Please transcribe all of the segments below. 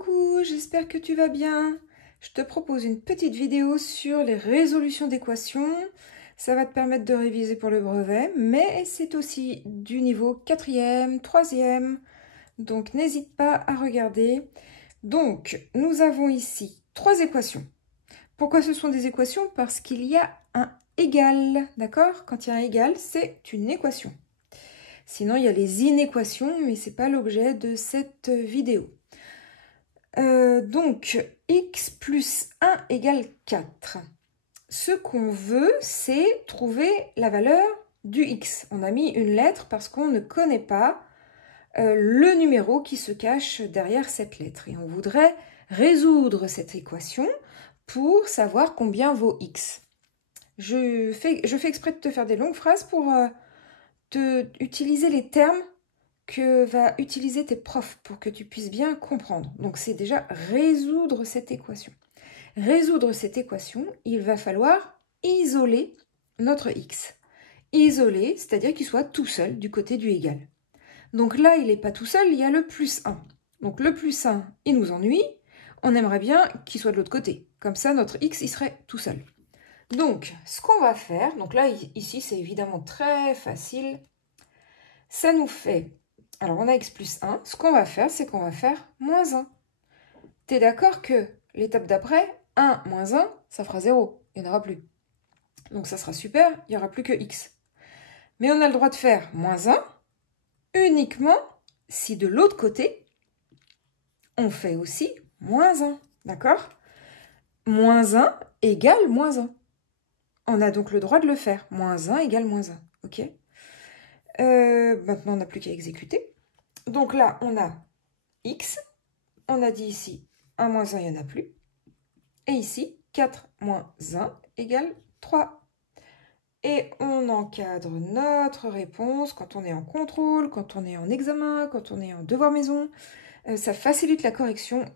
Coucou, j'espère que tu vas bien. Je te propose une petite vidéo sur les résolutions d'équations. Ça va te permettre de réviser pour le brevet, mais c'est aussi du niveau 4e, 3e. Donc n'hésite pas à regarder. Donc nous avons ici 3 équations. Pourquoi ce sont des équations? Parce qu'il y a un égal, d'accord? Quand il y a un égal, c'est une équation. Sinon, il y a les inéquations, mais ce n'est pas l'objet de cette vidéo. Donc, x plus 1 égale 4. Ce qu'on veut, c'est trouver la valeur du x. On a mis une lettre parce qu'on ne connaît pas le numéro qui se cache derrière cette lettre. Et on voudrait résoudre cette équation pour savoir combien vaut x. Je fais exprès de te faire des longues phrases pour utiliser les termes que va utiliser tes profs pour que tu puisses bien comprendre. Donc, c'est déjà résoudre cette équation. Résoudre cette équation, il va falloir isoler notre x. Isoler, c'est-à-dire qu'il soit tout seul du côté du égal. Donc là, il n'est pas tout seul, il y a le plus 1. Donc le plus 1, il nous ennuie. On aimerait bien qu'il soit de l'autre côté. Comme ça, notre x, il serait tout seul. Donc, ce qu'on va faire, donc là, ici, c'est évidemment très facile. Ça nous fait... Alors, on a x plus 1. Ce qu'on va faire, c'est qu'on va faire moins 1. Tu es d'accord que l'étape d'après, 1 moins 1, ça fera 0. Il n'y en aura plus. Donc, ça sera super, il n'y aura plus que x. Mais on a le droit de faire moins 1 uniquement si de l'autre côté, on fait aussi moins 1. D'accord? Moins 1 égale moins 1. On a donc le droit de le faire. Moins 1 égale moins 1. OK? Maintenant, on n'a plus qu'à exécuter. Donc là, on a x. On a dit ici 1 moins 1, il n'y en a plus. Et ici, 4 moins 1 égale 3. Et on encadre notre réponse quand on est en contrôle, quand on est en examen, quand on est en devoir maison. Ça facilite la correction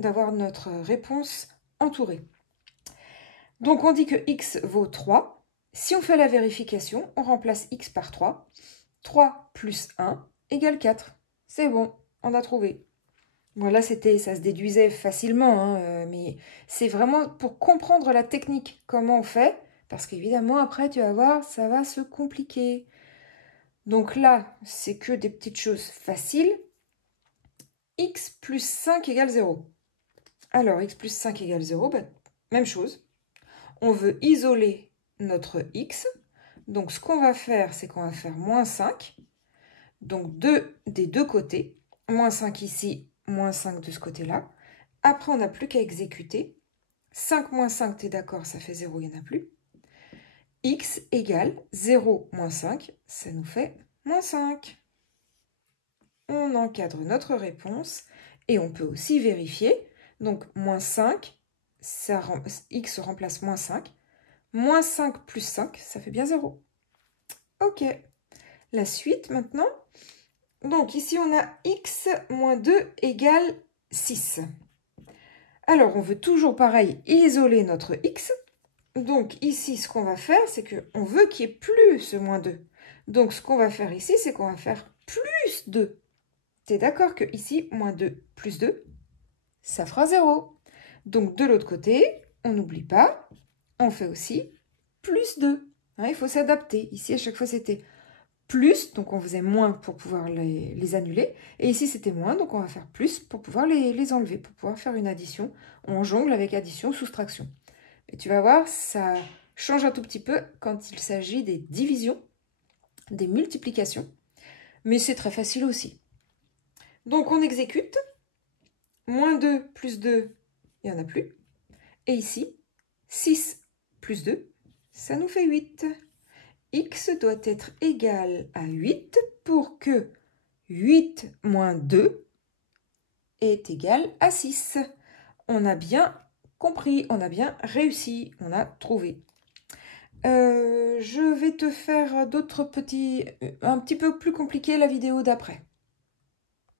d'avoir notre réponse entourée. Donc, on dit que x vaut 3. Si on fait la vérification, on remplace x par 3. 3 plus 1 égale 4. C'est bon, on a trouvé. Voilà, ça se déduisait facilement, hein, mais c'est vraiment pour comprendre la technique, comment on fait, parce qu'évidemment, après, tu vas voir, ça va se compliquer. Donc là, c'est que des petites choses faciles. X plus 5 égale 0. Alors, x plus 5 égale 0, ben, même chose. On veut isoler notre x. Donc, ce qu'on va faire, c'est qu'on va faire moins 5. Donc, des deux côtés. Moins 5 ici, moins 5 de ce côté-là. Après, on n'a plus qu'à exécuter. 5 moins 5, tu es d'accord, ça fait 0, il n'y en a plus. X égale 0 moins 5, ça nous fait moins 5. On encadre notre réponse et on peut aussi vérifier. Donc, moins 5, x remplace moins 5. Moins 5 plus 5, ça fait bien 0. OK. La suite maintenant. Donc, ici, on a x moins 2 égale 6. Alors, on veut toujours, pareil, isoler notre x. Donc, ici, ce qu'on va faire, c'est qu'on veut qu'il y ait plus ce moins 2. Donc, ce qu'on va faire ici, c'est qu'on va faire plus 2. Tu es d'accord que ici, moins 2 plus 2, ça fera 0. Donc, de l'autre côté, on n'oublie pas, on fait aussi plus 2. Hein, il faut s'adapter. Ici, à chaque fois, c'était plus, donc on faisait moins pour pouvoir les annuler. Et ici, c'était moins, donc on va faire plus pour pouvoir les enlever, pour pouvoir faire une addition. On jongle avec addition, soustraction. Et tu vas voir, ça change un tout petit peu quand il s'agit des divisions, des multiplications. Mais c'est très facile aussi. Donc, on exécute. Moins 2 plus 2, il n'y en a plus. Et ici, 6 plus 2, ça nous fait 8. X doit être égal à 8 pour que 8 moins 2 est égal à 6. On a bien compris, on a bien réussi, on a trouvé. Je vais te faire d'autres petits, un petit peu plus compliqué la vidéo d'après.